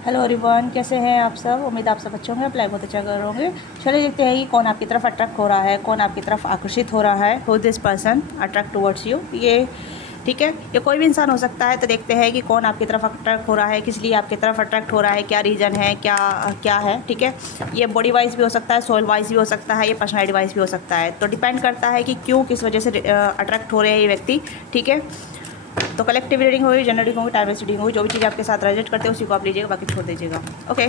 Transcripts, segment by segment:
Hello everyone, कैसे हैं आप सब। उम्मीद आप सब अच्छे होंगे, अप्लाई बहुत अच्छा कर होंगे। चलिए देखते हैं कि कौन आपकी तरफ अट्रैक्ट हो रहा है, कौन आपकी तरफ आकर्षित हो रहा है। Who this person attract towards you. ये ठीक है, ये कोई भी इंसान हो सकता है। तो देखते हैं कि कौन आपकी तरफ अट्रैक्ट हो रहा है, किस लिए आपकी तरफ अट्रैक्ट हो रहा है, क्या रीज़न है, क्या क्या है। ठीक है, ये बॉडी वाइज भी हो सकता है, सोल वाइज भी हो सकता है, ये पर्सनैलिटी वाइज भी हो सकता है। तो डिपेंड करता है कि क्यों, किस वजह से अट्रैक्ट हो रहे हैं ये व्यक्ति। ठीक है, तो कलेक्टिव रीडिंग होगी, जनरल रीडिंग होगी, टाइम बेस्ड रीडिंग होगी। जो भी चीज़ आपके साथ रेजोनेट करते हैं उसी को आप लीजिएगा, बाकी छोड़ दीजिएगा। ओके,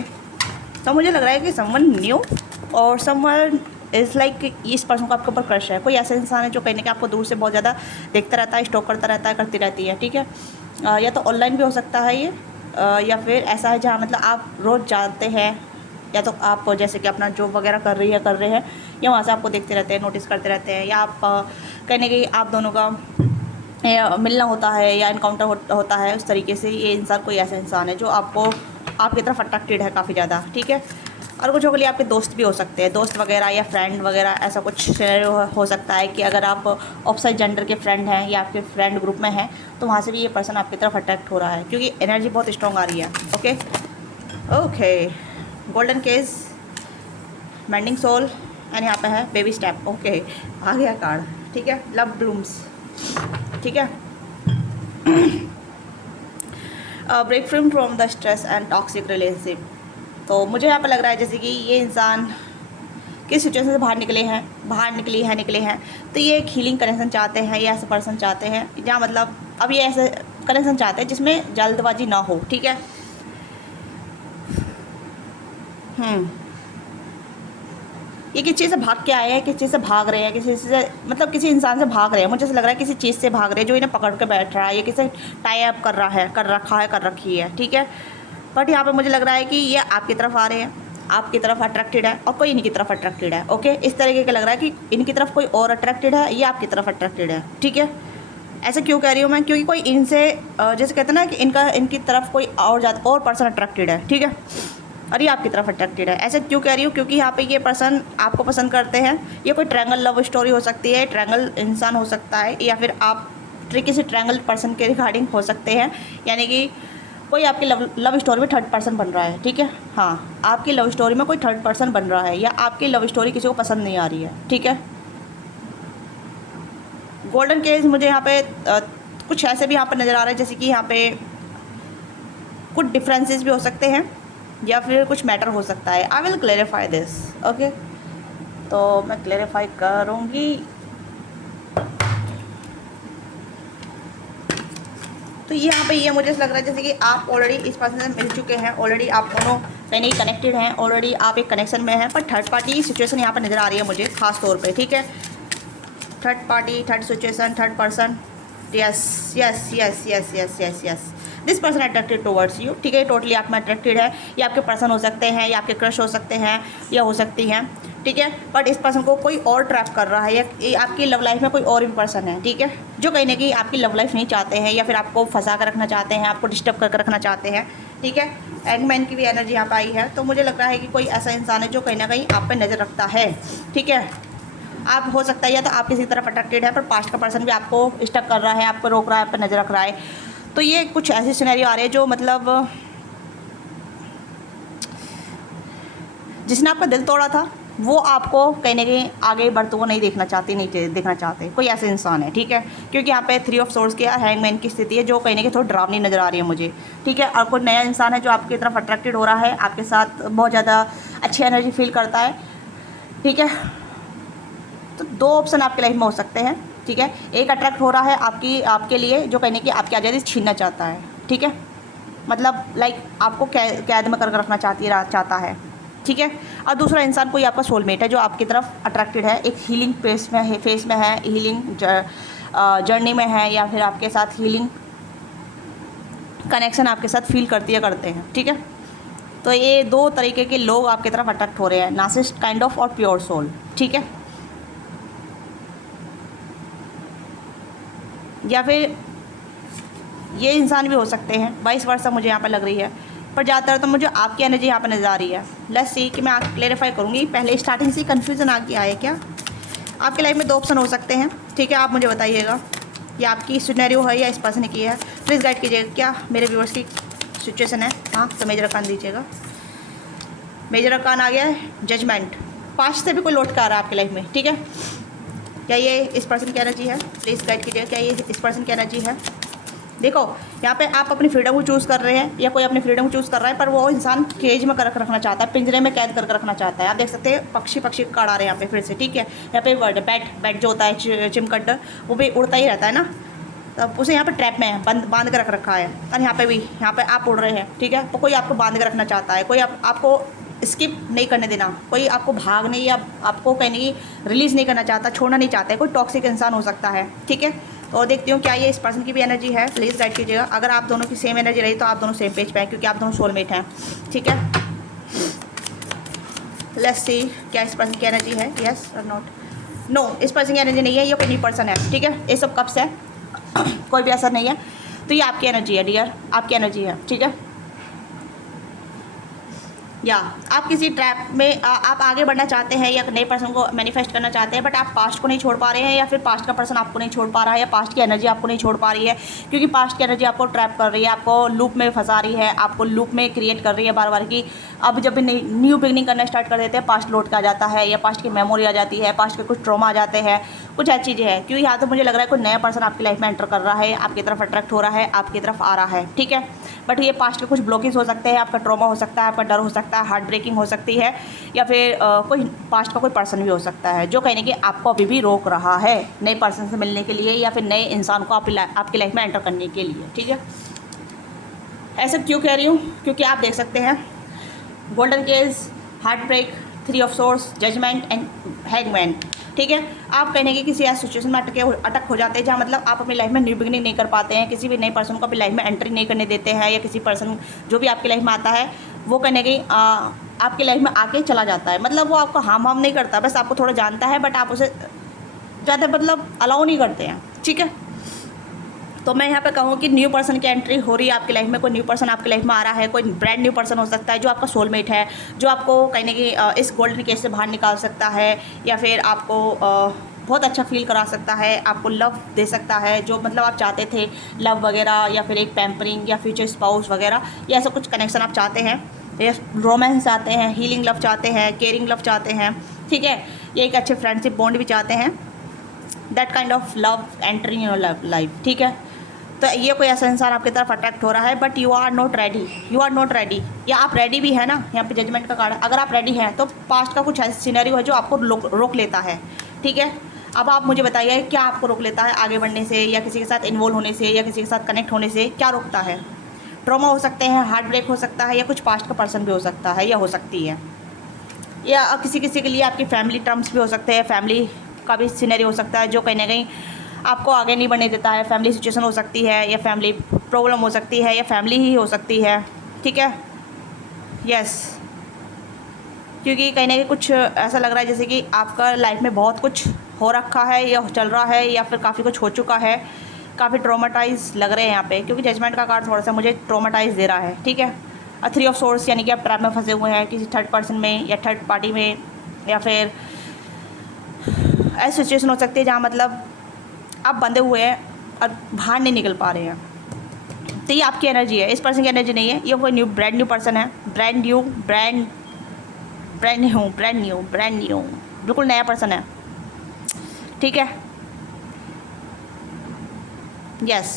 तो मुझे लग रहा है कि समवन न्यू और समवन इज़ लाइक इस पर्सन को आपके ऊपर क्रश है। कोई ऐसा इंसान है जो कहीं ना कहीं आपको दूर से बहुत ज़्यादा देखता रहता है, स्टॉक करता रहता है, करती रहती है। ठीक है, या तो ऑनलाइन भी हो सकता है ये, या फिर ऐसा है जहाँ मतलब आप रोज़ जानते हैं, या तो आप जैसे कि अपना जॉब वगैरह कर रहे हैं, या वहाँ से आपको देखते रहते हैं, नोटिस करते रहते हैं, या आप कहीं ना कहीं आप दोनों का या मिलना होता है या इनकाउंटर होता है। उस तरीके से ये इंसान कोई ऐसा इंसान है जो आपको आपकी तरफ अट्रैक्टेड है काफ़ी ज़्यादा। ठीक है, और कुछ के लिए आपके दोस्त भी हो सकते हैं, दोस्त वगैरह या फ्रेंड वगैरह, ऐसा कुछ सिनेरियो हो सकता है कि अगर आप ऑपोजिट जेंडर के फ्रेंड हैं या आपके फ्रेंड ग्रुप में हैं तो वहाँ से भी ये पर्सन आपकी तरफ अट्रैक्ट हो रहा है, क्योंकि एनर्जी बहुत स्ट्रॉन्ग आ रही है। Okay okay, golden case, mending soul, and यहाँ पे है बेबी स्टेप। ओके, आ गया कार्ड। ठीक है, लव ब्लूम्स। ठीक है, break from the stress and toxic relationship. तो मुझे यहाँ पर लग रहा है जैसे कि ये इंसान किस सिचुएशन से निकले हैं। तो ये एक हीलिंग कनेक्शन चाहते हैं, ये ऐसे पर्सन चाहते हैं जहाँ मतलब अब ये ऐसे कनेक्शन चाहते हैं जिसमें जल्दबाजी ना हो। ठीक है, ये किस चीज़ से भाग के आए हैं, किस चीज़ से भाग रहे हैं, किसी से मतलब किसी इंसान से भाग रहे हैं। मुझे ऐसा लग रहा है किसी चीज़ से भाग रहे हैं जो इन्हें पकड़ के बैठ रहा है, ये किसी टाई अप कर रखी है। ठीक है, बट यहाँ पे मुझे लग रहा है कि ये आपकी तरफ आ रहे हैं, आपकी तरफ अट्रैक्टेड है, और कोई इनकी तरफ अट्रैक्टेड है। ओके, इस तरीके का लग रहा है कि इनकी तरफ कोई और अट्रैक्टेड है, ये आपकी तरफ अट्रैक्टेड है। ठीक है, ऐसे क्यों कह रही हूँ मैं, क्योंकि कोई इनसे जैसे कहते हैं ना कि इनकी तरफ कोई और पर्सन अट्रैक्टेड है। ठीक है, और ये आपकी तरफ अट्रैक्टेड है। ऐसे क्यों कह रही हूँ, क्योंकि यहाँ पे ये पर्सन आपको पसंद करते हैं। ये कोई ट्रायंगल लव स्टोरी हो सकती है, ट्रायंगल इंसान हो सकता है, या फिर आप ट्रिकी से ट्रायंगल पर्सन के रिगार्डिंग हो सकते हैं। यानी कि कोई आपकी लव स्टोरी में थर्ड पर्सन बन रहा है। ठीक है, हाँ, आपकी लव स्टोरी में कोई थर्ड पर्सन बन रहा है, या आपकी लव स्टोरी किसी को पसंद नहीं आ रही है। ठीक है, गोल्डन केस मुझे यहाँ पे कुछ ऐसे भी यहाँ पर नज़र आ रहा है जैसे कि यहाँ पे कुछ डिफरेंसेस भी हो सकते हैं, या फिर कुछ मैटर हो सकता है। I will clarify this. Okay, तो मैं क्लेरिफाई करूँगी। तो यहाँ पे ये मुझे ऐसा लग रहा है जैसे कि आप ऑलरेडी इस पर्सन से मिल चुके हैं, ऑलरेडी आप दोनों कहीं नहीं कनेक्टेड हैं, ऑलरेडी आप एक कनेक्शन में हैं, पर थर्ड पार्टी सिचुएशन यहाँ पर नज़र आ रही है मुझे खास तौर पे। ठीक है, third party, third situation, third person. Yes yes yes yes yes yes yes, this person attracted towards you. ठीक है, टोटली आप में अट्रैक्टेड है। ये आपके पर्सन हो सकते हैं, या आपके क्रश हो सकते हैं, या हो सकती हैं। ठीक है, बट इस पर्सन को कोई और ट्रैप कर रहा है, या आपकी लव लाइफ में कोई और भी पर्सन है। ठीक है, जो कहीं ना कहीं आपकी लव लाइफ नहीं चाहते हैं, या फिर आपको फंसा कर रखना चाहते हैं, आपको डिस्टर्ब करके रखना चाहते हैं। ठीक है, एंडमैन की भी एनर्जी यहाँ पर आई है। तो मुझे लग रहा है कि कोई ऐसा इंसान है जो कहीं ना कहीं आप पर नज़र रखता है। ठीक है, आप हो सकता है या तो आप किसी तरफ अट्रैक्टेड है, पर पास्ट का पर्सन भी आपको स्टक कर रहा है, आपको रोक रहा है, आप पर नज़र रख रहा है। तो ये कुछ ऐसी सिनेरियो आ रही है जो मतलब जिसने आपका दिल तोड़ा था वो आपको कहीं ना कहीं आगे बढ़ते हुए नहीं देखना चाहते। कोई ऐसे इंसान है। ठीक है, क्योंकि यहाँ पे 3 ऑफ सोर्ड्स की हैंगमैन की स्थिति है जो कहीं ना कहीं थोड़ी डरावनी नज़र आ रही है मुझे। ठीक है, और कोई नया इंसान है जो आपकी तरफ अट्रैक्टेड हो रहा है, आपके साथ बहुत ज़्यादा अच्छी एनर्जी फील करता है। ठीक है, तो 2 ऑप्शन आपकी लाइफ में हो सकते हैं। ठीक है, एक अट्रैक्ट हो रहा है आपके लिए जो कहने की आपकी आज़ादी छीनना चाहता है। ठीक है, मतलब लाइक आपको कैद में करके रखना चाहता है। ठीक है, और दूसरा इंसान कोई आपका सोलमेट है जो आपकी तरफ अट्रैक्टेड है, एक हीलिंग फेस में है, हीलिंग जर्नी में है, या फिर आपके साथ हीलिंग कनेक्शन आपके साथ फील करते हैं। ठीक है, तो ये 2 तरीके के लोग आपकी तरफ अट्रैक्ट हो रहे हैं, नार्सिसिस्ट काइंड ऑफ और प्योर सोल। ठीक है, या फिर ये इंसान भी हो सकते हैं, 22 वर्ष मुझे यहाँ पर लग रही है, पर ज़्यादातर तो मुझे आपकी एनर्जी यहाँ पर नज़र आ रही है। लेट्स सी कि मैं क्लेरिफाई करूँगी। पहले स्टार्टिंग से कन्फ्यूज़न आ गया है क्या? आपकी लाइफ में 2 ऑप्शन हो सकते हैं। ठीक है, आप मुझे बताइएगा ये आपकी सिनेरियो है या इस पर्सन की है। प्लीज़ गाइड कीजिएगा क्या मेरे व्यूअर्स की सिचुएशन है। हाँ, तो मेजर अरकान दीजिएगा। मेजर अरकान आ गया है जजमेंट। पास्ट से भी कोई लौट कर आ रहा है आपकी लाइफ में, ठीक है। क्या ये इस पर्सन की एनर्जी है? प्लीज़ गाइड कीजिए, क्या ये इस पर्सन की एनर्जी है? देखो, यहाँ पे आप अपनी फ्रीडम को चूज़ कर रहे हैं या कोई अपनी फ्रीडम को चूज़ कर रहा है, पर वो इंसान केज में कर रखना चाहता है, पिंजरे में कैद करके रखना चाहता है। आप देख सकते हैं पक्षी कार्ड आ रहे हैं यहाँ पे फिर से, ठीक है। यहाँ पे वर्ड बैट जो होता है चिमकट, वो भी उड़ता ही रहता है ना, तब उसे यहाँ पे ट्रैप में बांध के रख रखा है। और यहाँ पे आप उड़ रहे हैं, ठीक है। तो कोई आपको बांध के रखना चाहता है, कोई आपको स्किप नहीं करने देना, कोई आपको भागने या आपको कहीं रिलीज़ नहीं करना चाहता, छोड़ना नहीं चाहता है। कोई टॉक्सिक इंसान हो सकता है, ठीक है। और देखती हूँ क्या ये इस पर्सन की भी एनर्जी है, प्लीज़ गाइड कीजिएगा। अगर आप दोनों की सेम एनर्जी रही तो आप दोनों सेम पेज पे हैं, क्योंकि आप दोनों सोलमेट हैं, ठीक है। लेट्स सी क्या इस पर्सन की एनर्जी है, यस और नॉट। नो, इस पर्सन की एनर्जी नहीं है, ये कोई न्यू पर्सन है, ठीक है। ये सब कप्स है, कोई भी असर नहीं है। तो ये आपकी एनर्जी है डियर, आपकी एनर्जी है, ठीक है। या आप किसी ट्रैप में आप आगे बढ़ना चाहते हैं या नए पर्सन को मैनिफेस्ट करना चाहते हैं, बट आप पास्ट को नहीं छोड़ पा रहे हैं, या फिर पास्ट का पर्सन आपको नहीं छोड़ पा रहा है, या पास्ट की एनर्जी आपको नहीं छोड़ पा रही है, क्योंकि पास्ट की एनर्जी आपको ट्रैप कर रही है, आपको लूप में फंसा रही है, आपको लूप में क्रिएट कर रही है बार बार की। अब जब न्यू बिगनिंग करना स्टार्ट कर देते हैं, पास्ट लौट के आ जाता है, या पास्ट की मेमोरी आ जाती है, पास्ट के कुछ ट्रॉमा आ जाते हैं, कुछ ऐसी चीज़ें हैं। क्योंकि यहाँ तो मुझे लग रहा है कोई नया पर्सन आपकी लाइफ में एंटर कर रहा है, आपकी तरफ अट्रैक्ट हो रहा है, आपकी तरफ आ रहा है, ठीक है। बट ये पास्ट के कुछ ब्लॉकेज हो सकते हैं, आपका ट्रॉमा हो सकता है, आपका डर हो सकता है, हार्ट ब्रेकिंग हो सकती है, या फिर कोई पास्ट का कोई पर्सन भी हो सकता है जो कहने कि आपको अभी भी रोक रहा है नए पर्सन से मिलने के लिए, या फिर नए इंसान को आपकी लाइफ में एंटर करने के लिए, ठीक है। ऐसा क्यों कह रही हूँ? क्योंकि आप देख सकते हैं golden cage, heart break, 3 of source, judgment and hangman, ठीक है। आप कहने की किसी ऐसी सिचुएशन में अटक हो जाते हैं जहाँ मतलब आप अपनी लाइफ में न्यू बिगिनिंग नहीं कर पाते हैं, किसी भी नए पर्सन को अपनी लाइफ में एंट्री नहीं करने देते हैं, या किसी पर्सन जो भी आपकी लाइफ में आता है वो कहने की आपकी लाइफ में आके चला जाता है। मतलब वो आपको हार्म नहीं करता, बस आपको थोड़ा जानता है, बट आप उसे ज़्यादा मतलब अलाउ नहीं करते हैं, ठीक है। तो मैं यहाँ पे कहूँ कि न्यू पर्सन की एंट्री हो रही है आपकी लाइफ में, कोई न्यू पर्सन आपकी लाइफ में आ रहा है, कोई ब्रांड न्यू पर्सन हो सकता है जो आपका सोलमेट है, जो आपको कहने की इस गोल्डन केज से बाहर निकाल सकता है, या फिर आपको बहुत अच्छा फील करा सकता है, आपको लव दे सकता है जो मतलब आप चाहते थे, लव वगैरह, या फिर एक पैम्परिंग या फ्यूचर स्पाउस वगैरह, या ऐसा कुछ कनेक्शन आप चाहते हैं, या रोमांस चाहते हैं, हीलिंग लव चाहते हैं, केयरिंग लव चाहते हैं, ठीक है। ये एक अच्छे फ्रेंडशिप बॉन्ड भी चाहते हैं, that kind of love entering your life, ठीक है। तो ये कोई ऐसा इंसान आपकी तरफ अट्रैक्ट हो रहा है, but you are not ready, you are not ready, या आप रेडी भी है ना। यहाँ पे जजमेंट का कार्ड, अगर आप रेडी हैं तो पास्ट का कुछ ऐसा सिनेरियो है जो आपको रोक लेता है, ठीक है। अब आप मुझे बताइए क्या आपको रोक लेता है आगे बढ़ने से, या किसी के साथ इन्वॉल्व होने से, या किसी के साथ कनेक्ट होने से? क्या रोकता है? ट्रॉमा हो सकते हैं, हार्ट ब्रेक हो सकता है, या कुछ पास्ट का पर्सन भी हो सकता है या हो सकती है, या किसी के लिए आपकी फैमिली टर्म्स भी हो सकते हैं, फैमिली का भी सिनेरियो हो सकता है जो कहीं ना कहीं आपको आगे नहीं बढ़ने देता है। फैमिली सिचुएशन हो सकती है, या फैमिली प्रॉब्लम हो सकती है, या फैमिली ही हो सकती है, ठीक है। यस, क्योंकि कहीं ना कहीं कुछ ऐसा लग रहा है जैसे कि आपका लाइफ में बहुत कुछ हो रखा है, या चल रहा है, या फिर काफ़ी कुछ हो चुका है, काफ़ी ट्रॉमाटाइज लग रहे हैं यहाँ पे, क्योंकि जजमेंट का कार्ड थोड़ा सा मुझे ट्रॉमाटाइज दे रहा है, ठीक है। 3 ऑफ सोर्स यानी कि आप ट्रैप में फंसे हुए हैं किसी थर्ड पर्सन में, या थर्ड पार्टी में, या फिर ऐसी सिचुएशन हो सकती है जहाँ मतलब आप बंधे हुए हैं और बाहर नहीं निकल पा रहे हैं। तो ये आपकी एनर्जी है, इस पर्सन की एनर्जी नहीं है। ये कोई ब्रांड न्यू पर्सन है, ब्रांड न्यू बिल्कुल नया पर्सन है, ठीक है। Yes,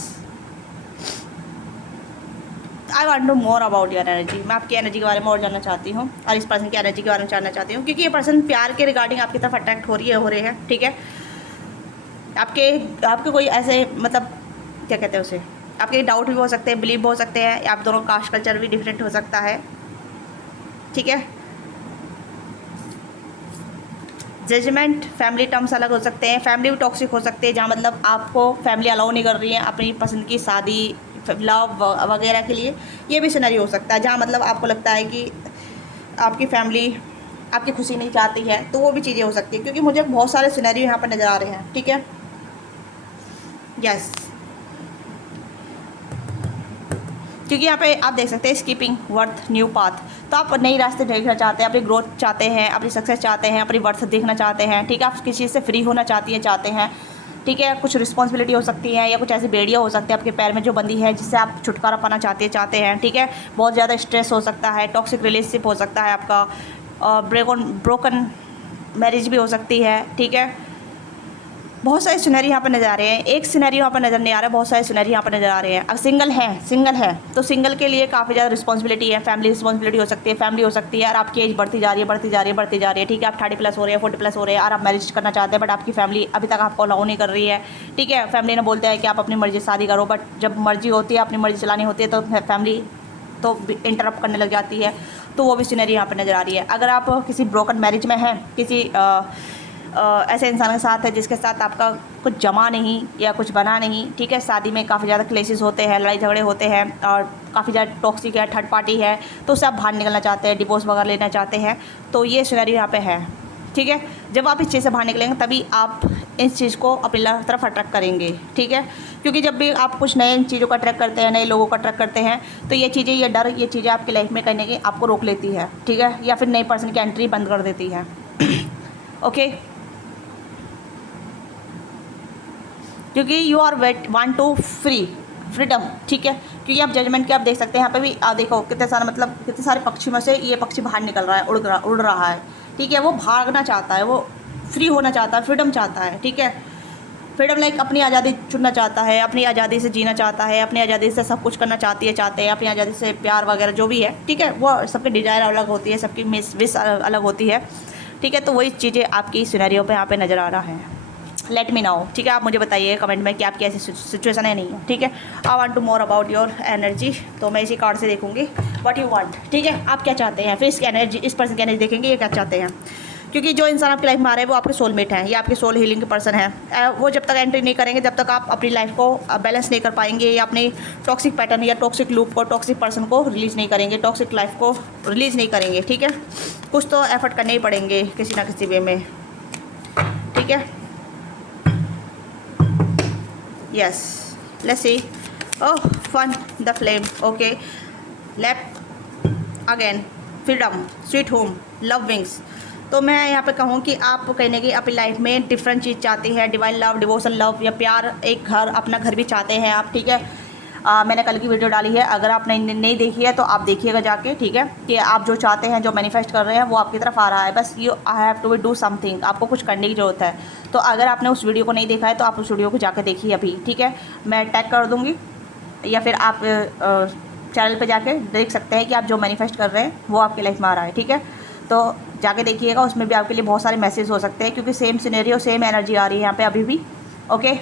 I want to more about your energy. मैं आपकी एनर्जी के बारे में और जानना चाहती हूँ, और इस पर्सन की एनर्जी के बारे में जानना चाहती हूँ, क्योंकि ये पर्सन प्यार के रिगार्डिंग आपकी तरफ अट्रैक्ट हो रहे हैं, ठीक है। आपके कोई ऐसे मतलब क्या कहते हैं उसे, आपके डाउट भी हो सकते हैं, बिलीव भी हो सकते हैं, आप दोनों कास्ट कल्चर भी डिफरेंट हो सकता है, ठीक है। जजमेंट, फैमिली टर्म्स अलग हो सकते हैं, फैमिली भी टॉक्सिक हो सकते हैं जहाँ मतलब आपको फैमिली अलाउ नहीं कर रही है अपनी पसंद की शादी, लव वगैरह के लिए। ये भी सिनेरियो हो सकता है जहाँ मतलब आपको लगता है कि आपकी फैमिली आपकी खुशी नहीं चाहती है, तो वो भी चीज़ें हो सकती है, क्योंकि मुझे बहुत सारे सिनेरियो यहाँ पर नज़र आ रहे हैं, ठीक है। यस, क्योंकि यहाँ पे आप देख सकते हैं स्कीपिंग वर्थ न्यू पाथ, तो आप नई रास्ते देखना चाहते हैं, अपनी ग्रोथ चाहते हैं, अपनी सक्सेस चाहते हैं, अपनी वर्थ देखना चाहते हैं, ठीक है। आप किसी चीज़ से फ्री होना चाहते हैं, ठीक है। कुछ रिस्पॉन्सिबिलिटी हो सकती है या कुछ ऐसी बेड़ियाँ हो सकती है आपके पैर में जो बंधी है, जिससे आप छुटकारा पाना चाहते हैं, ठीक है। बहुत ज़्यादा स्ट्रेस हो सकता है, टॉक्सिक रिलेशनशिप हो सकता है आपका, ब्रोकन मैरिज भी हो सकती है, ठीक है। बहुत सारे सिनेरियो यहाँ पर नज़र आ रहे हैं, एक सिनेरियो यहाँ पर नज़र नहीं आ रहा है, बहुत सारे सिनेरियो यहाँ पर नज़र आ रहे हैं। अब सिंगल है तो सिंगल के लिए काफ़ी ज़्यादा रिस्पॉन्सिबिलिटी है, फैमिली रिस्पॉन्सिबिलिटी हो सकती है, फैमिली हो सकती है, और आपकी एज बढ़ती जा रही है, ठीक है। आप 30+ हो रहे हैं, 40+ हो रहे हैं, और आप मैरिज करना चाहते हैं, बट आपकी फैमिली अभी तक आपको अलाउ नहीं कर रही है, ठीक है। फैमिली ने बोलते हैं कि आप अपनी मर्ज़ी शादी करो, बट जब मर्जी होती है, अपनी मर्ज़ी चलानी होती है, तो फैमिली तो इंटरप्ट करने लग जाती है। तो वो भी सिनेरियो यहाँ पर नज़र आ रही है। अगर आप किसी ब्रोकन मैरिज में हैं, किसी ऐसे इंसान के साथ है जिसके साथ आपका कुछ जमा नहीं या कुछ बना नहीं, ठीक है। शादी में काफ़ी ज़्यादा क्लेशेस होते हैं, लड़ाई झगड़े होते हैं, और काफ़ी ज़्यादा टॉक्सिक है, थर्ड पार्टी है, तो उससे आप बाहर निकलना चाहते हैं, डिवोर्स वगैरह लेना चाहते हैं, तो ये सिनेरियो यहाँ पे है, ठीक है। जब आप इस चीज़ से बाहर निकलेंगे तभी आप इस चीज़ को अपनी तरफ अट्रैक्ट करेंगे, ठीक है। क्योंकि जब भी आप कुछ नए चीज़ों को अट्रैक्ट करते हैं, नए लोगों को अट्रैक्ट करते हैं, तो ये चीज़ें, ये डर, ये चीज़ें आपकी लाइफ में करने की आपको रोक लेती है, ठीक है, या फिर नए पर्सन की एंट्री बंद कर देती है। ओके, क्योंकि you are want to freedom, ठीक है। क्योंकि आप जजमेंट के आप देख सकते हैं यहाँ पे भी, आप देखो कितने सारे पक्षी में से ये पक्षी बाहर निकल रहा है, उड़ रहा है, ठीक है। वो भागना चाहता है, वो फ्री होना चाहता है, फ्रीडम चाहता है, ठीक है। फ्रीडम लाइक अपनी आज़ादी चुनना चाहता है, अपनी आज़ादी से जीना चाहता है, अपनी आज़ादी से सब कुछ करना चाहते हैं, अपनी आज़ादी से प्यार वगैरह जो भी है, ठीक है। वो सबकी डिज़ायर अलग होती है, सबकी विश अलग होती है, ठीक है। तो वही चीज़ें आपकी सिनेरियो पे यहाँ पे नज़र आ रहा है। लेट मी नाउ, ठीक है। आप मुझे बताइए कमेंट में कि आपकी ऐसी सिचुएशन है नहीं है, ठीक है। I want to more about your energy, तो मैं इसी कार्ड से देखूंगी व्हाट यू वांट, ठीक है। आप क्या चाहते हैं, फिर इसकी एनर्जी, इस पर्सन की एनर्जी देखेंगे ये क्या चाहते हैं, क्योंकि जो इंसान आपकी लाइफ में आ रहे हैं वो आपके सोलमेट हैं, या आपके सोल हीलिंग के पर्सन है। वो जब तक एंट्री नहीं करेंगे, जब तक आप अपनी लाइफ को बैलेंस नहीं कर पाएंगे, या अपने टॉक्सिक पैटर्न या टॉक्सिक लूप को, टॉक्सिक पर्सन को रिलीज़ नहीं करेंगे, टॉक्सिक लाइफ को रिलीज़ नहीं करेंगे, ठीक है। कुछ तो एफर्ट करने ही पड़ेंगे किसी ना किसी वे में, ठीक है। Yes, let's see. Oh, fun, the flame. Okay, left again, freedom, sweet home, love wings. तो मैं यहाँ पे कहूँ कि आप कहने की अपनी लाइफ में डिफरेंट चीज़ चाहती है, डिवाइन लव, डिवोशन लव, या प्यार, एक घर, अपना घर भी चाहते हैं आप, ठीक है। मैंने कल की वीडियो डाली है, अगर आप नहीं देखी है तो आप देखिएगा जाके, ठीक है। कि आप जो चाहते हैं, जो मैनिफेस्ट कर रहे हैं, वो आपकी तरफ आ रहा है, बस you I have to do something, आपको कुछ करने की ज़रूरत है। तो अगर आपने उस वीडियो को नहीं देखा है तो आप उस वीडियो को जाकर देखिए अभी, ठीक है। मैं टैग कर दूँगी, या फिर आप चैनल पर जाके देख सकते हैं कि आप जो मैनिफेस्ट कर रहे हैं वो आपकी लाइफ में आ रहा है, ठीक है। तो जाके देखिएगा, उसमें भी आपके लिए बहुत सारे मैसेज हो सकते हैं, क्योंकि सेम सिनेरियो, सेम एनर्जी आ रही है यहाँ पे अभी भी, ओके।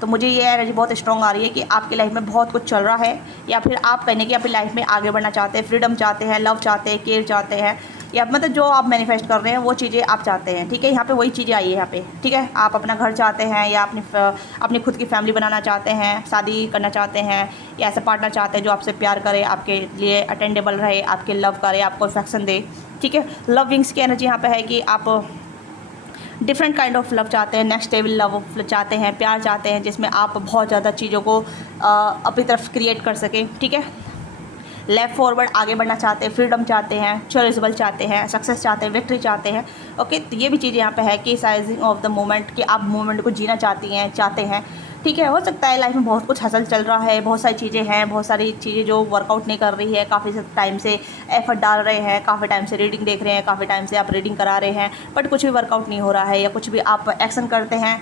तो मुझे ये एनर्जी बहुत स्ट्रॉन्ग आ रही है कि आपकी लाइफ में बहुत कुछ चल रहा है, या फिर आप कहने की अपनी लाइफ में आगे बढ़ना चाहते हैं, फ्रीडम चाहते हैं, लव चाहते हैं, केयर चाहते हैं, या मतलब जो आप मैनिफेस्ट कर रहे हैं वो चीज़ें आप चाहते हैं, ठीक है। यहाँ पे वही चीज़ें आई है यहाँ पे, ठीक है। आप अपना घर चाहते हैं, या अपनी खुद की फैमिली बनाना चाहते हैं, शादी करना चाहते हैं, या ऐसा पार्टनर चाहते हैं जो आपसे प्यार करे, आपके लिए अटेंडेबल रहे, आपके लव करे, आपको अफेक्शन दे, ठीक है। लव विंग्स की एनर्जी यहाँ पे है कि आप डिफरेंट काइंड ऑफ लव चाहते हैं, नेक्स्ट लेवल लव चाहते हैं, प्यार चाहते हैं, जिसमें आप बहुत ज़्यादा चीज़ों को अपनी तरफ क्रिएट कर सकें, ठीक है। लेफ्ट फॉरवर्ड आगे बढ़ना चाहते हैं, फ्रीडम चाहते हैं, चॉइसेबल चाहते हैं, सक्सेस चाहते हैं, विक्ट्री चाहते हैं, ओके। तो ये भी चीज़ें यहाँ पे है कि साइजिंग ऑफ द मोमेंट, कि आप मोमेंट को जीना चाहते हैं, ठीक है। हो सकता है लाइफ में बहुत कुछ हसल चल रहा है, बहुत सारी चीज़ें हैं, बहुत सारी चीज़ें जो वर्कआउट नहीं कर रही है, काफ़ी टाइम से एफर्ट डाल रहे हैं, काफ़ी टाइम से रीडिंग देख रहे हैं, काफ़ी टाइम से आप रीडिंग करा रहे हैं, बट कुछ भी वर्कआउट नहीं हो रहा है, या कुछ भी आप एक्शन करते हैं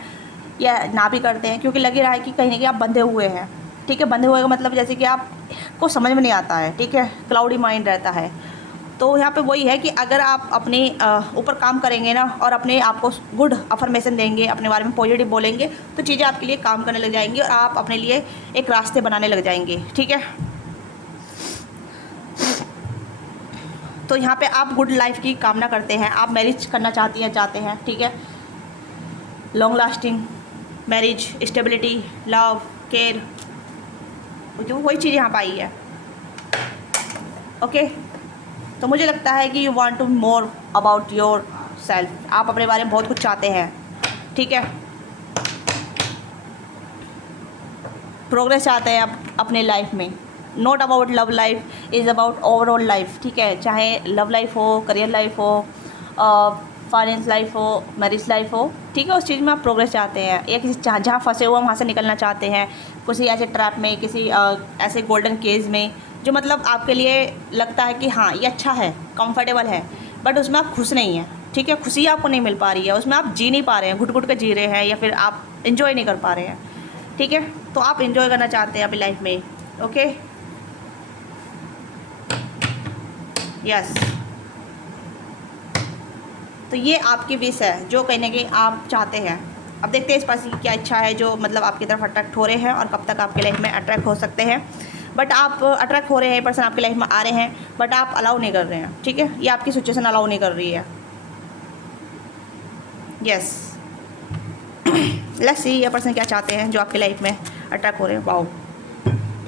या ना भी करते हैं, क्योंकि लग रहा है कि कहीं ना कहीं आप बंधे हुए हैं, ठीक है। बंधे हुए का मतलब जैसे कि आपको समझ में नहीं आता है, ठीक है, क्लाउडी माइंड रहता है। तो यहाँ पे वही है कि अगर आप अपने ऊपर काम करेंगे ना, और अपने आप को गुड अफर्मेशन देंगे, अपने बारे में पॉजिटिव बोलेंगे, तो चीज़ें आपके लिए काम करने लग जाएंगी, और आप अपने लिए एक रास्ते बनाने लग जाएंगे, ठीक है। तो यहाँ पे आप गुड लाइफ की कामना करते हैं, आप मैरिज करना चाहते हैं, ठीक है। Long lasting marriage, stability, love, care, जो वही चीज़ यहाँ पर आई है, ओके। तो मुझे लगता है कि you want to more about your self, आप अपने बारे में बहुत कुछ चाहते हैं, ठीक है। प्रोग्रेस चाहते हैं आप अपने लाइफ में, not about love life, is about overall life, ठीक है। चाहे लव लाइफ हो, करियर लाइफ हो, फाइनेंस लाइफ हो, मैरिज लाइफ हो, ठीक है, उस चीज़ में आप प्रोग्रेस चाहते हैं, या किसी जहाँ फंसे हुए वहाँ से निकलना चाहते हैं, किसी ऐसे ट्रैप में, किसी ऐसे गोल्डन केज में जो मतलब आपके लिए लगता है कि हाँ ये अच्छा है, कंफर्टेबल है, बट उसमें आप खुश नहीं हैं, ठीक है, खुशी आपको नहीं मिल पा रही है, उसमें आप जी नहीं पा रहे हैं, घुट घुट के जी रहे हैं, या फिर आप इन्जॉय नहीं कर पा रहे हैं, ठीक है, तो आप इन्जॉय करना चाहते हैं अपनी लाइफ में। ओके, यस, तो ये आपकी विश है जो कहीं ना कहीं आप चाहते हैं। अब देखते हैं इस पर्सन की क्या इच्छा है जो मतलब आपकी तरफ अट्रैक्ट हो रहे हैं और कब तक आपकी लाइफ में अट्रैक्ट हो सकते हैं। बट आप अट्रैक्ट हो रहे हैं, पर्सन आपकी लाइफ में आ रहे हैं, बट आप अलाउ नहीं कर रहे हैं, ठीक है, ये आपकी सिचुएशन अलाउ नहीं कर रही है। यस, लेट्स सी ये पर्सन क्या चाहते हैं जो आपकी लाइफ में अट्रैक्ट हो रहे हैं। Wow,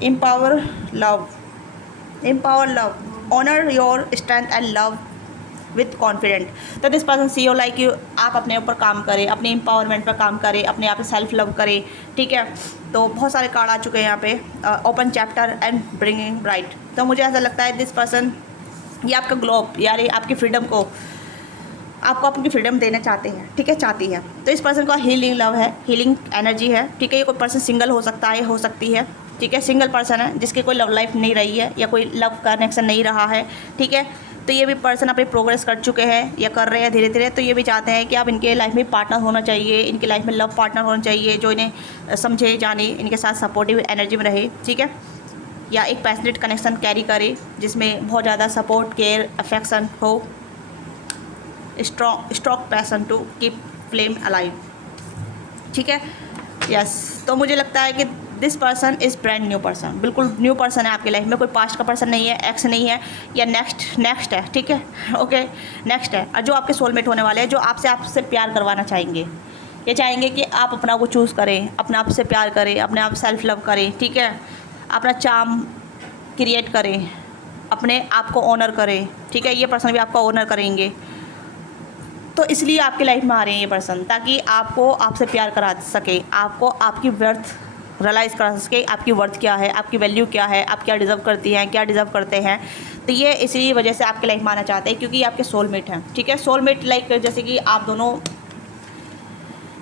empower love, empower love, honour your strength and love with confident. तो this person see you like you, आप अपने ऊपर काम करें, अपने एम्पावरमेंट पर काम करें, अपने आप सेल्फ लव करें, ठीक है। तो बहुत सारे कार्ड आ चुके हैं यहाँ पे, open chapter and bringing bright. तो मुझे ऐसा लगता है दिस पर्सन ये आपका ग्लोब यार आपकी फ्रीडम को, आपको अपनी फ्रीडम देना चाहते हैं, ठीक है, चाहती है। तो इस पर्सन का हीलिंग लव है, हीलिंग एनर्जी है, ठीक है। ये कोई पर्सन सिंगल हो सकता है, हो सकती है, ठीक है, सिंगल पर्सन है जिसकी कोई लव लाइफ नहीं रही है या कोई लव कनेक्शन नहीं रहा है, ठीक है। तो ये भी पर्सन अपनी प्रोग्रेस कर चुके हैं या कर रहे हैं धीरे धीरे। तो ये भी चाहते हैं कि आप इनके लाइफ में पार्टनर होना चाहिए, इनकी लाइफ में लव पार्टनर होना चाहिए जो इन्हें समझे जाने, इनके साथ सपोर्टिव एनर्जी में रहे, ठीक है, या एक पैशनेट कनेक्शन कैरी करे जिसमें बहुत ज़्यादा सपोर्ट, केयर, अफेक्शन हो, strong passion to keep flame alive, ठीक है। यस, तो मुझे लगता है कि this person is brand new person, बिल्कुल न्यू पर्सन है आपकी लाइफ में, कोई पास्ट का पर्सन नहीं है, एक्स नहीं है, या नेक्स्ट है, ठीक है, ओके, नेक्स्ट है। और जो आपके सोलमेट होने वाले हैं, जो आपसे प्यार करवाना चाहेंगे, ये चाहेंगे कि आप अपना को चूज़ करें, अपने आप से प्यार करें, अपने आप सेल्फ लव करें, ठीक है, अपना चार्म क्रिएट करें, अपने आप को ऑनर करें, ठीक है। ये पर्सन भी आपका ऑनर करेंगे, तो इसलिए आपकी लाइफ में आ रहे हैं ये पर्सन, ताकि आपको आपसे प्यार करा सके, आपको आपकी वर्थ रियलाइज़ करा सके, आपकी वर्थ क्या है, आपकी वैल्यू क्या है, आप क्या डिज़र्व करती हैं, क्या डिज़र्व करते हैं। तो ये इसी वजह से आपकी लाइफ में आना चाहते हैं, क्योंकि ये आपके सोलमेट हैं, ठीक है। सोलमेट लाइक जैसे कि आप दोनों,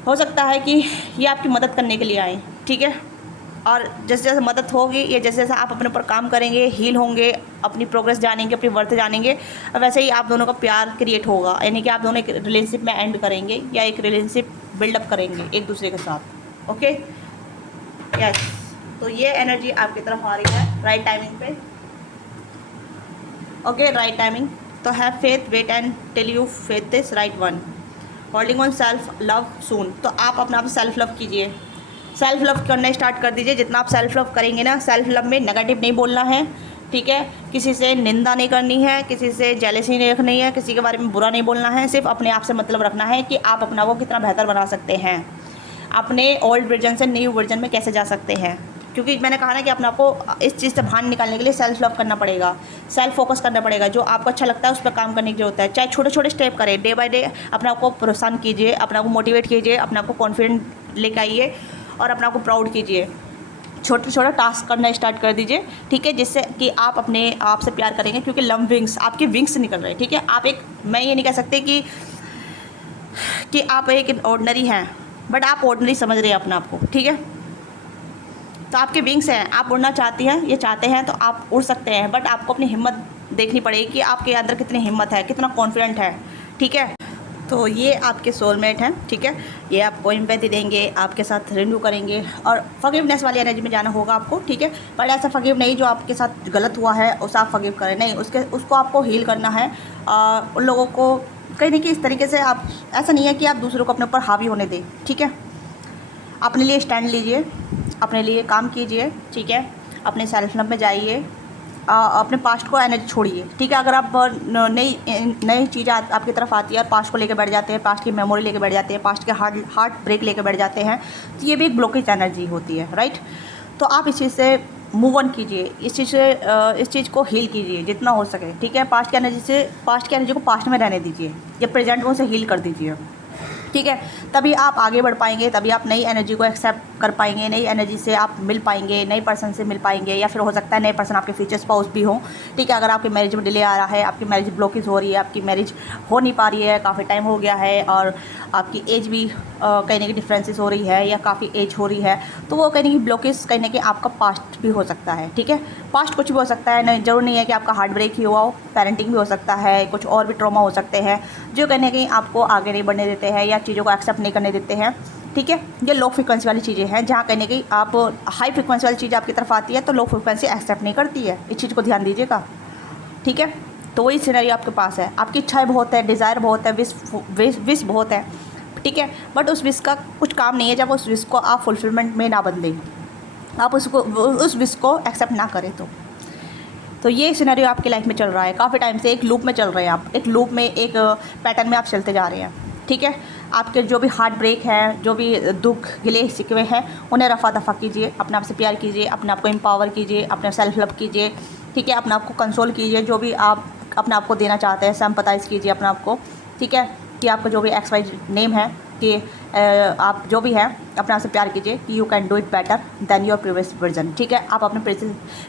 हो सकता है कि ये आपकी मदद करने के लिए आए, ठीक है। और जैसे जैसे मदद होगी, ये जैसे जैसे आप अपने ऊपर काम करेंगे, हील होंगे, अपनी प्रोग्रेस जानेंगे, अपनी वर्थ जानेंगे, वैसे ही आप दोनों का प्यार क्रिएट होगा, यानी कि आप दोनों एक रिलेशनशिप में एंड करेंगे या एक रिलेशनशिप बिल्डअप करेंगे एक दूसरे के साथ। ओके, यस, तो ये एनर्जी आपकी तरफ आ रही है राइट टाइमिंग पे। Okay, right timing. तो have faith, wait and till you faith this right one, holding on self love soon. तो आप अपना आप सेल्फ लव कीजिए, सेल्फ लव करना स्टार्ट कर दीजिए। जितना आप सेल्फ लव करेंगे ना, सेल्फ लव में नेगेटिव नहीं बोलना है, ठीक है, किसी से निंदा नहीं करनी है, किसी से जेलसी नहीं रखनी है, किसी के बारे में बुरा नहीं बोलना है, सिर्फ अपने आप से मतलब रखना है कि आप अपना को कितना बेहतर बना सकते हैं, अपने ओल्ड वर्जन से न्यू वर्जन में कैसे जा सकते हैं। क्योंकि मैंने कहा ना कि अपने आपको इस चीज़ से बाहर निकालने के लिए सेल्फ लव करना पड़ेगा, सेल्फ फोकस करना पड़ेगा, जो आपको अच्छा लगता है उस पर काम करने की जरूरत है। चाहे छोटे छोटे स्टेप करें, डे बाय डे अपने आप को प्रोत्साहन कीजिए, अपने आप को मोटिवेट कीजिए, अपने आप को कॉन्फिडेंट लेकर आइए और अपने आप को प्राउड कीजिए। छोटे छोटे टास्क करना स्टार्ट कर दीजिए, ठीक है, जिससे कि आप अपने आप से प्यार करेंगे। क्योंकि लव विंग्स, आपके विंग्स निकल रहे हैं, ठीक है। आप एक, मैं ये नहीं कह सकते कि आप एक ऑर्डिनरी हैं, बट आप ऑर्डिनरी समझ रहे हैं अपने आप को, ठीक है। तो आपके विंग्स हैं, आप उड़ना चाहती हैं, ये चाहते हैं तो आप उड़ सकते हैं, बट आपको अपनी हिम्मत देखनी पड़ेगी कि आपके अंदर कितनी हिम्मत है, कितना कॉन्फिडेंट है, ठीक है। तो ये आपके सोलमेट हैं, ठीक है, ये आपको एम्पैथी देंगे, आपके साथ रिन्यू करेंगे और फॉरगिवनेस वाली एनर्जी में जाना होगा आपको, ठीक है। पर ऐसा फॉरगिव नहीं जो आपके साथ गलत हुआ है उसे आप फॉरगिव करें, नहीं, उसको आपको हील करना है। उन लोगों को कहीं ना कहीं इस तरीके से, आप ऐसा नहीं है कि आप दूसरों को अपने ऊपर हावी होने दें, ठीक है। अपने लिए स्टैंड लीजिए, अपने लिए काम कीजिए, ठीक है, अपने सेल्फ लव में जाइए, अपने पास्ट को एनर्जी छोड़िए, ठीक है। अगर आप नई चीज़ें आपकी तरफ आती है और पास्ट को लेकर बैठ जाते हैं, पास्ट की मेमोरी लेकर बैठ जाते हैं, पास्ट के हार्ट ब्रेक लेकर बैठ जाते हैं, तो ये भी एक ब्लॉकेज एनर्जी होती है, राइट। तो आप इस चीज़ से मूव ऑन कीजिए, इस चीज़ को हील कीजिए जितना हो सके, ठीक है। पास्ट की एनर्जी को पास्ट में रहने दीजिए, या प्रेजेंट में उसे हील कर दीजिए, ठीक है, तभी आप आगे बढ़ पाएंगे, तभी आप नई एनर्जी को एक्सेप्ट कर पाएंगे, नई एनर्जी से आप मिल पाएंगे, नए पर्सन से मिल पाएंगे, या फिर हो सकता है नए पर्सन आपके फ्यूचर स्पाउस भी हों। ठीक है, अगर आपकी मैरिज में डिले आ रहा है, आपकी मैरिज ब्लॉकेज हो रही है, आपकी मैरिज हो नहीं पा रही है, काफ़ी टाइम हो गया है, और आपकी एज भी कहीं ना कहीं डिफरेंसेस हो रही है, या काफ़ी एज हो रही है, तो वो कहीं ना कहीं ब्लॉकेज कहीं ना कहीं आपका पास्ट भी हो सकता है। ठीक है, पास्ट कुछ भी हो सकता है, नहीं जरूर नहीं है कि आपका हार्ट ब्रेक ही हुआ हो, पेरेंटिंग भी हो सकता है, कुछ और भी ट्रॉमा हो सकते हैं जो कहीं ना कहीं आपको आगे नहीं बढ़ने देते हैं या चीज़ों को एक्सेप्ट नहीं करने देते हैं। ठीक है, ये लो फ्रिक्वेंसी वाली चीज़ें हैं, जहाँ कहीं ना कहीं आप हाई फ्रिक्वेंसी वाली चीज़ आपकी तरफ आती है तो लो फ्रिक्वेंसी एक्सेप्ट नहीं करती है। इस चीज़ को ध्यान दीजिएगा। ठीक है, तो वही सिनेरियो आपके पास है, आपकी इच्छाएं बहुत है, डिज़ायर बहुत है, विश बहुत है। ठीक है, बट उस विश का कुछ काम नहीं है जब उस विश को आप फुलफिलमेंट में ना बदलें, आप उस विश को एक्सेप्ट ना करें। तो ये सिनेरियो आपकी लाइफ में चल रहा है, काफ़ी टाइम से एक लूप में चल रहे हैं आप, एक लूप में, एक पैटर्न में आप चलते जा रहे हैं। ठीक है, आपके जो भी हार्ट ब्रेक है, जो भी दुख गिले शिकवे हैं, उन्हें रफ़ा दफ़ा कीजिए, अपने आप से प्यार कीजिए, अपने आप को एम्पावर कीजिए, अपने सेल्फ लव कीजिए। ठीक है, अपने आप को कंसोल कीजिए, जो भी आप अपने आप को देना चाहते हैं सिंपैथाइज़ कीजिए अपने आप को। ठीक है, कि आपका जो भी XY नेम है, कि आप जो भी है अपने आप से प्यार कीजिए कि you can do it better than your previous version. ठीक है, आप अपने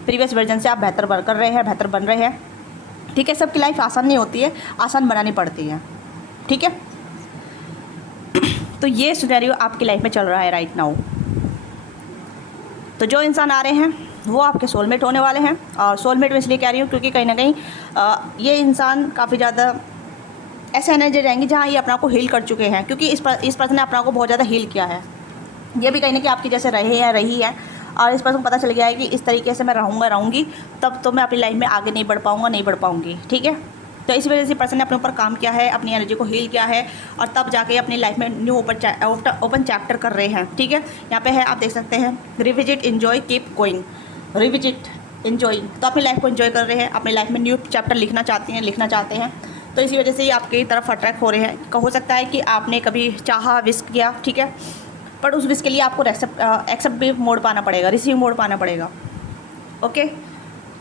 प्रीवियस वर्जन से आप बेहतर कर रहे हैं, बेहतर बन रहे हैं। ठीक है, सबकी लाइफ आसान नहीं होती है, आसान बनानी पड़ती है। ठीक है, तो ये सिनेरियो आपकी लाइफ में चल रहा है राइट नाउ। तो जो इंसान आ रहे हैं वो आपके सोलमेट होने वाले हैं, और सोलमेट में इसलिए कह रही हूँ क्योंकि कहीं ना कहीं ये इंसान काफ़ी ज़्यादा ऐसे एनर्जी रहेंगी जहाँ ये अपना को हील कर चुके हैं, क्योंकि इस पर्सन ने अपना को बहुत ज़्यादा हील किया है। ये भी कहीं ना कहीं आपकी जैसे रहे हैं, रही है, और इस पर्सन को पता चल गया है कि इस तरीके से मैं रहूँगी तब तो मैं अपनी लाइफ में आगे नहीं बढ़ पाऊँगी। ठीक है, तो इस वजह से पर्सन ने अपने ऊपर काम किया है, अपनी एनर्जी को हील किया है, और तब जाके अपनी लाइफ में न्यू ओपन चैप्टर कर रहे हैं। ठीक है, यहाँ पे है, आप देख सकते हैं, revisit, enjoy, keep going, revisit, enjoying, तो अपनी लाइफ को एंजॉय कर रहे हैं, अपनी लाइफ में न्यू चैप्टर लिखना चाहते हैं। तो इसी वजह से ये आपकी तरफ अट्रैक्ट हो रहे हैं। हो सकता है कि आपने कभी चाहा, विश किया, ठीक है, पर उस विश के लिए आपको एक्सेप्ट भी मोड पाना पड़ेगा, रिसीव मोड पाना पड़ेगा। Okay,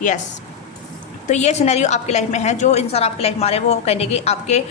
yes. तो ये सिनेरियो आपकी लाइफ में है। जो इंसान आपकी लाइफ में आ रहे हैं वो कहने की आपके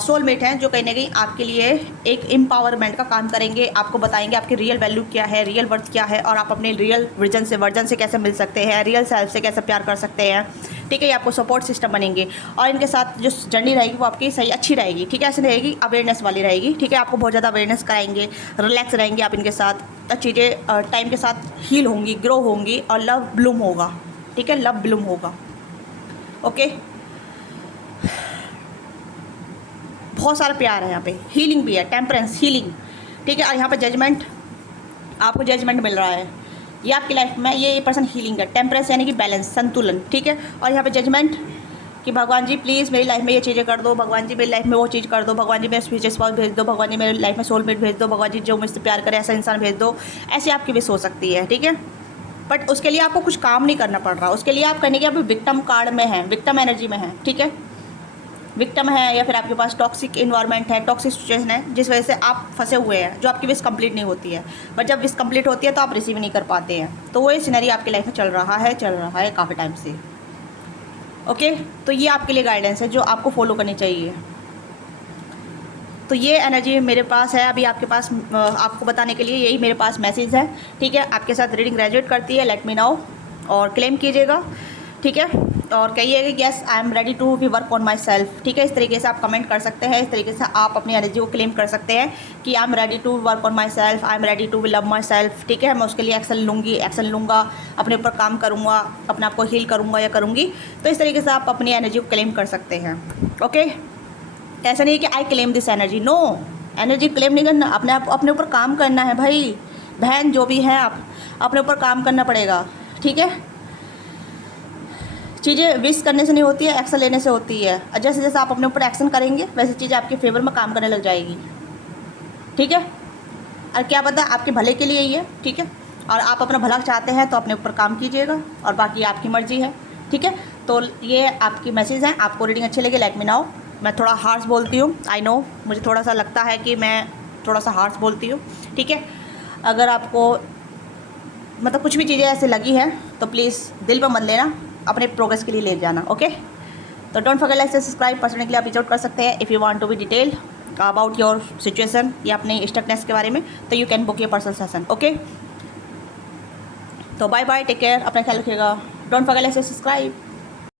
सोलमेट हैं, जो कहीं ना कहीं आपके लिए एक एम्पावरमेंट का काम करेंगे, आपको बताएंगे आपकी रियल वैल्यू क्या है, रियल वर्थ क्या है, और आप अपने रियल वर्जन से कैसे मिल सकते हैं, रियल सेल्फ से कैसे प्यार कर सकते हैं। ठीक है, ये आपको सपोर्ट सिस्टम बनेंगे, और इनके साथ जो जर्नी रहेगी वो आपकी सही अच्छी रहेगी। ठीक है, ऐसे रहेगी, अवेयरनेस वाली रहेगी। ठीक है, आपको बहुत ज़्यादा अवेयरनेस कराएंगे, रिलैक्स रहेंगे आप इनके साथ, तो चीज़ें टाइम के साथ हील होंगी, ग्रो होंगी, और लव ब्लूम होगा। ठीक है, लव ब्लूम होगा। ओके, बहुत सारा प्यार है यहाँ पे, हीलिंग भी है, टेम्परेंस, हीलिंग। ठीक है, और यहाँ पे जजमेंट, आपको जजमेंट मिल रहा है। ये आपकी लाइफ में ये पर्सन हीलिंग है, टेम्परेंस यानी कि बैलेंस, संतुलन। ठीक है, और यहाँ पे जजमेंट कि भगवान जी प्लीज़ मेरी लाइफ में ये चीज़ें कर दो, भगवान जी मेरी लाइफ में वो चीज़ कर दो, भगवान जी मेरे फ्यूचर स्पाउस भेज दो, भगवान जी मेरी लाइफ में सोलमेट भेज दो, भगवान जी जो मुझसे प्यार करे ऐसा इंसान भेज दो। ऐसी आपकी विश हो सकती है। ठीक है, बट उसके लिए आपको कुछ काम नहीं करना पड़ रहा, उसके लिए आप करने के अभी विक्टिम कार्ड में हैं, विक्टिम एनर्जी में हैं। ठीक है, विक्टिम है, या फिर आपके पास टॉक्सिक इन्वायरमेंट है, टॉक्सिक सिचुएशन है, जिस वजह से आप फंसे हुए हैं, जो आपकी विश कंप्लीट नहीं होती है। बट जब विश कंप्लीट होती है तो आप रिसीव नहीं कर पाते हैं। तो वो सिनेरियो आपकी लाइफ में चल रहा है काफ़ी टाइम से। ओके, तो ये आपके लिए गाइडेंस है जो आपको फॉलो करनी चाहिए। तो ये एनर्जी मेरे पास है अभी आपके पास, आपको बताने के लिए यही मेरे पास मैसेज है। ठीक है, आपके साथ रीडिंग ग्रेजुएट करती है, लेट मी नाउ, और क्लेम कीजिएगा। ठीक है, और कहिएगा कि yes I am ready to be work on my self. ठीक है, इस तरीके से आप कमेंट कर सकते हैं, इस तरीके से आप अपनी एनर्जी को क्लेम कर सकते हैं कि I am ready to work on my self, I am ready to love my self. ठीक है, मैं उसके लिए एक्शन लूँगा, अपने ऊपर काम करूँगा, अपने आप को हील करूँगा या करूँगी। तो इस तरीके से आप अपनी एनर्जी को क्लेम कर सकते हैं। ओके, ऐसा नहीं है कि I claim this energy, no, energy claim नहीं करना, अपने ऊपर काम करना है भाई बहन, जो भी हैं आप अपने ऊपर काम करना पड़ेगा। ठीक है, चीज़ें विश करने से नहीं होती है, एक्शन लेने से होती है। और जैसे जैसे आप अपने ऊपर एक्शन करेंगे वैसे चीज़ें आपके फेवर में काम करने लग जाएगी। ठीक है, और क्या पता आपके भले के लिए ही है। ठीक है, और आप अपना भला चाहते हैं तो अपने ऊपर काम कीजिएगा, और बाकी आपकी मर्जी है। ठीक है, तो ये आपकी मैसेज है। आपको रीडिंग अच्छी लगी, लेट मी नाउ। मैं थोड़ा हार्श बोलती हूँ, आई नो, मुझे थोड़ा सा लगता है कि मैं थोड़ा सा हार्श बोलती हूँ। ठीक है, अगर आपको मतलब कुछ भी चीज़ें ऐसे लगी है तो प्लीज़ दिल पर मत लेना, अपने प्रोग्रेस के लिए ले जाना। ओके, तो डोंट फॉरगेट लाइक से सब्सक्राइब, पर्सनली आप रीच आउट कर सकते हैं if you want to be detail. About your situation या अपने स्टकनेस के बारे में, तो you can book your personal session. Okay, तो बाय बाय, टेक केयर, अपना ख्याल रखिएगा। Don't forget to subscribe.